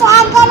চার গেল